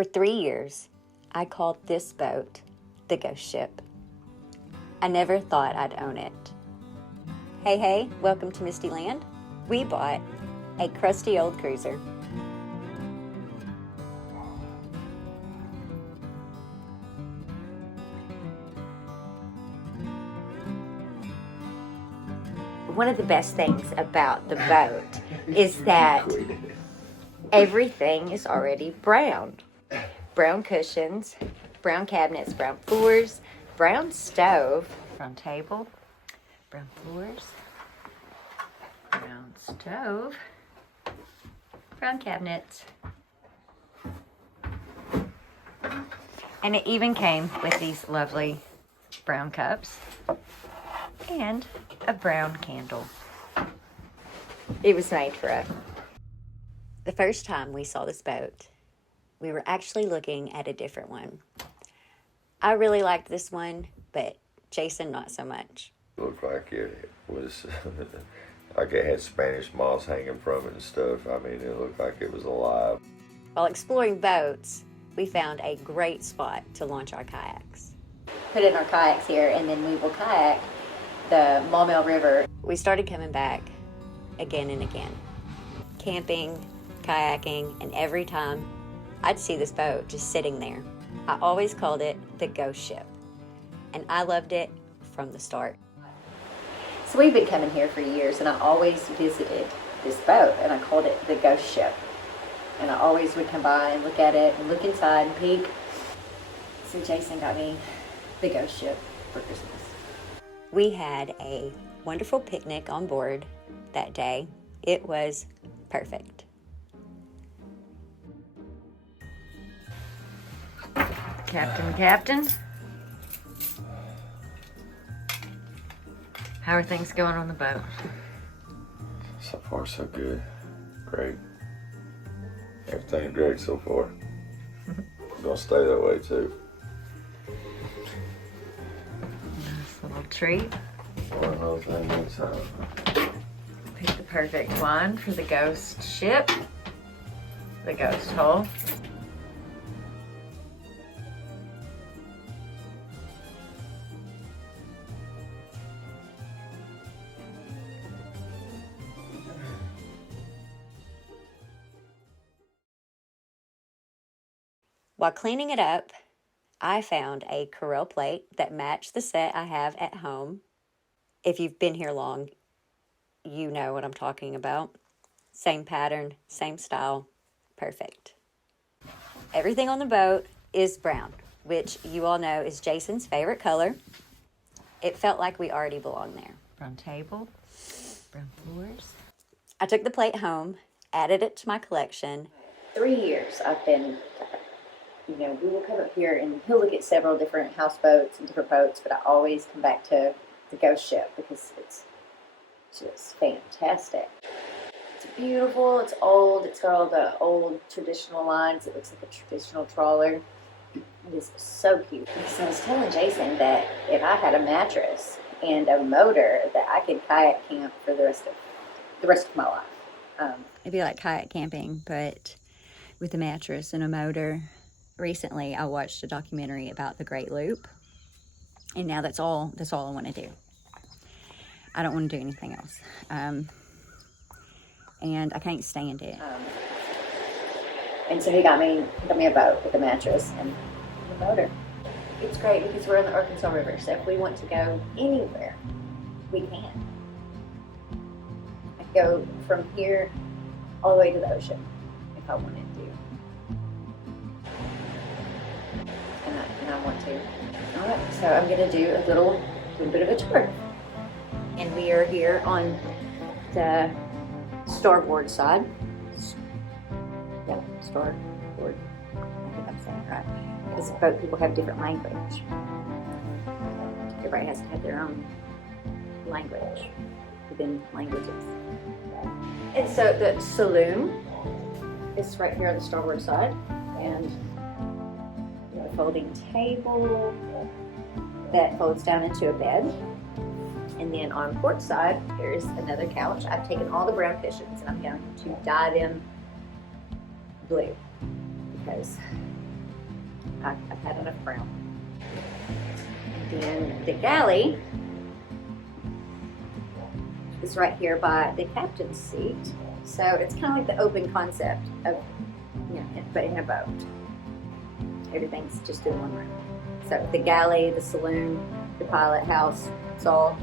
For 3 years, I called this boat the ghost ship. I never thought I'd own it. Hey, welcome to Misty Land. We bought a crusty old cruiser. One of the best things about the boat is that everything is already brown. Brown cushions, brown cabinets, brown floors, brown stove, brown table, brown floors, brown stove, brown cabinets. And it even came with these lovely brown cups and a brown candle. It was made for us. The first time we saw this boat, we were actually looking at a different one. I really liked this one, but Jason not so much. Looked like it was, like it had Spanish moss hanging from it and stuff. I mean, it looked like it was alive. While exploring boats, we found a great spot to launch our kayaks. Put in our kayaks here, and then we will kayak the Maumelle River. We started coming back again and again, camping, kayaking, and every time I'd see this boat just sitting there. I always called it the ghost ship, and I loved it from the start. So we've been coming here for years, and I always visited this boat, and I called it the ghost ship. And I always would come by and look at it and look inside and peek. So Jason got me the ghost ship for Christmas. We had a wonderful picnic on board that day. It was perfect. Captain. How are things going on the boat? So far, so good. Great. Everything's great so far. Gonna stay that way too. Nice little treat. One other thing inside. Pick the perfect wine for the ghost ship. The ghost hole. While cleaning it up, I found a Correlle plate that matched the set I have at home. If you've been here long, you know what I'm talking about. Same pattern, same style, perfect. Everything on the boat is brown, which you all know is Jason's favorite color. It felt like we already belonged there. Brown table, brown floors. I took the plate home, added it to my collection. 3 years I've been, we will come up here and he'll look at several different houseboats and different boats, but I always come back to the ghost ship because it's just fantastic. It's beautiful, it's old, it's got all the old traditional lines. It looks like a traditional trawler. It is so cute. So I was telling Jason that if I had a mattress and a motor, that I could kayak camp for the rest of my life. It'd be like kayak camping, but with a mattress and a motor. Recently, I watched a documentary about the Great Loop, and now that's all I want to do. I don't want to do anything else, and I can't stand it. And so he got me a boat with a mattress and a motor. It's great because we're on the Arkansas River, so if we want to go anywhere, we can. I could go from here all the way to the ocean if I wanted to. And I want to. All right, so I'm gonna do a little bit of a tour. And we are here on the starboard side. Yeah, starboard. I think I'm saying it right. Because boat people have different language. Everybody has to have their own language within languages. And so the saloon is right here on the starboard side. And a folding table that folds down into a bed. And then on port side, here's another couch. I've taken all the brown cushions and I'm going to dye them blue because I've had enough brown. And then the galley is right here by the captain's seat. So it's kind of like the open concept of, but in a boat. Everything's just in one room. So the galley, the saloon, the pilot house, it's all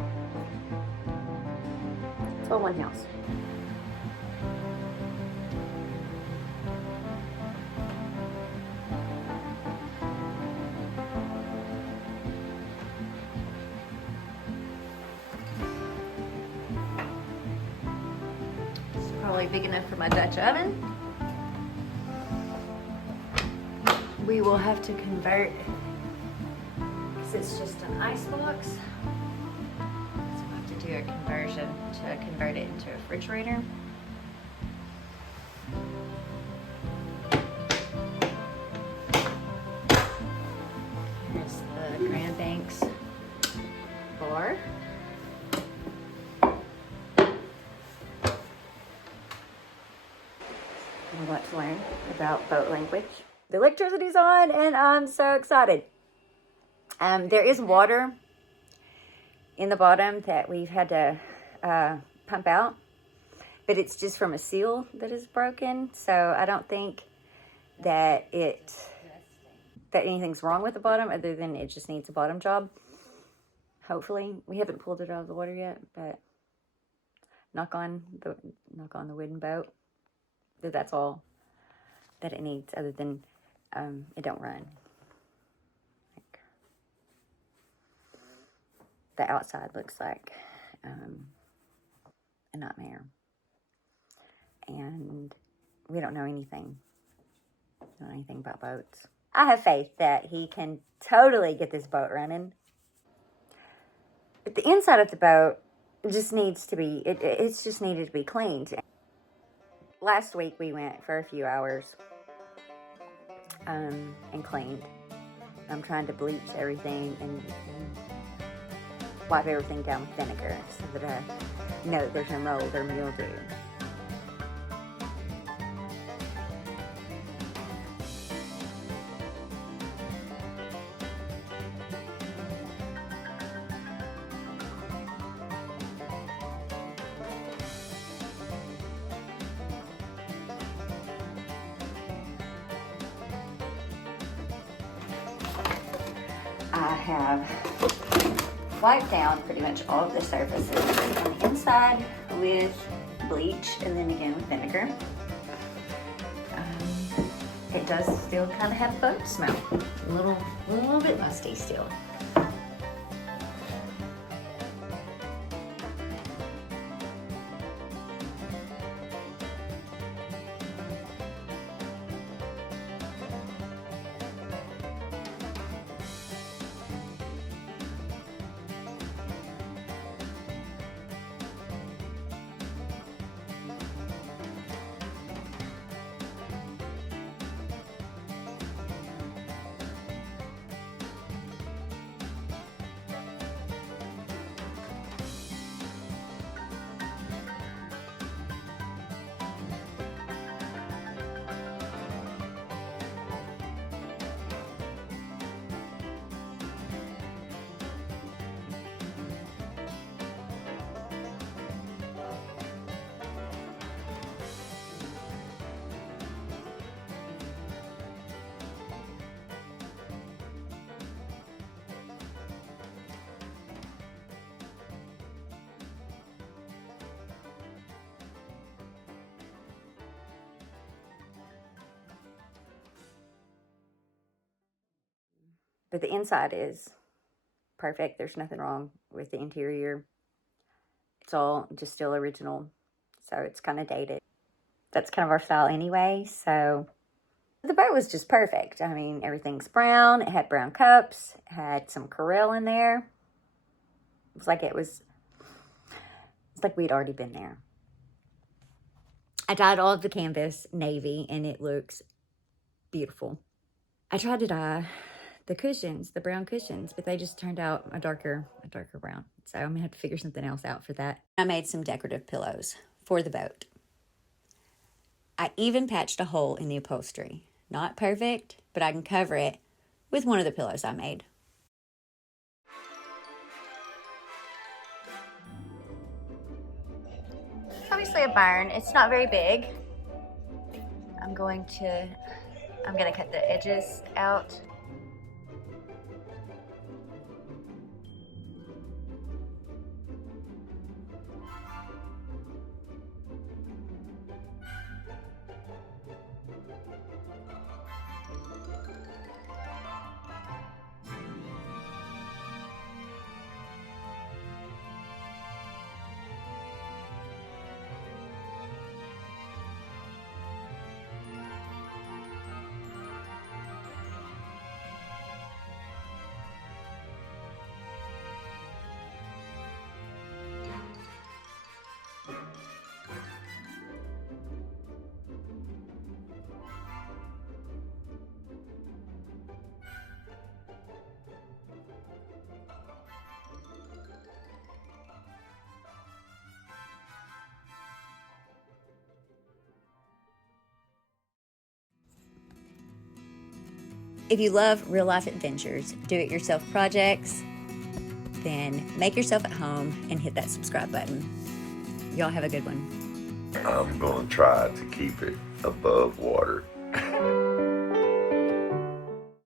one house. It's probably big enough for my Dutch oven. We will have to convert, because it's just an ice box. So we'll have to do a conversion to convert it into a refrigerator. Here's the Grand Banks bar. I want to learn about boat language. The electricity's on and I'm so excited. There is water in the bottom that we've had to pump out, but it's just from a seal that is broken. So I don't think that anything's wrong with the bottom other than it just needs a bottom job. Hopefully. We haven't pulled it out of the water yet, but knock on the wooden boat. That's all that it needs, other than it don't run. The outside looks like a nightmare, and we don't know anything about boats. I have faith that he can totally get this boat running, but the inside of the boat just needs to be it's just needed to be cleaned. Last week we went for a few hours and cleaned. I'm trying to bleach everything and wipe everything down with vinegar so that I know there's no mold or mildew. I have wiped down pretty much all of the surfaces on the inside with bleach and then again with vinegar. It does still kind of have boat smell. A little bit musty still. But the inside is perfect. There's nothing wrong with the interior. It's all just still original. So it's kind of dated. That's kind of our style anyway. So the boat was just perfect. I mean, everything's brown. It had brown cups. It had some Correlle in there. It's like we'd already been there. I dyed all of the canvas navy and it looks beautiful. I tried to dye the cushions, the brown cushions, but they just turned out a darker brown. So I'm gonna have to figure something else out for that. I made some decorative pillows for the boat. I even patched a hole in the upholstery. Not perfect, but I can cover it with one of the pillows I made. It's obviously a barn. It's not very big. I'm gonna cut the edges out. If you love real life adventures, do-it-yourself projects, then make yourself at home and hit that subscribe button. Y'all have a good one. I'm going to try to keep it above water.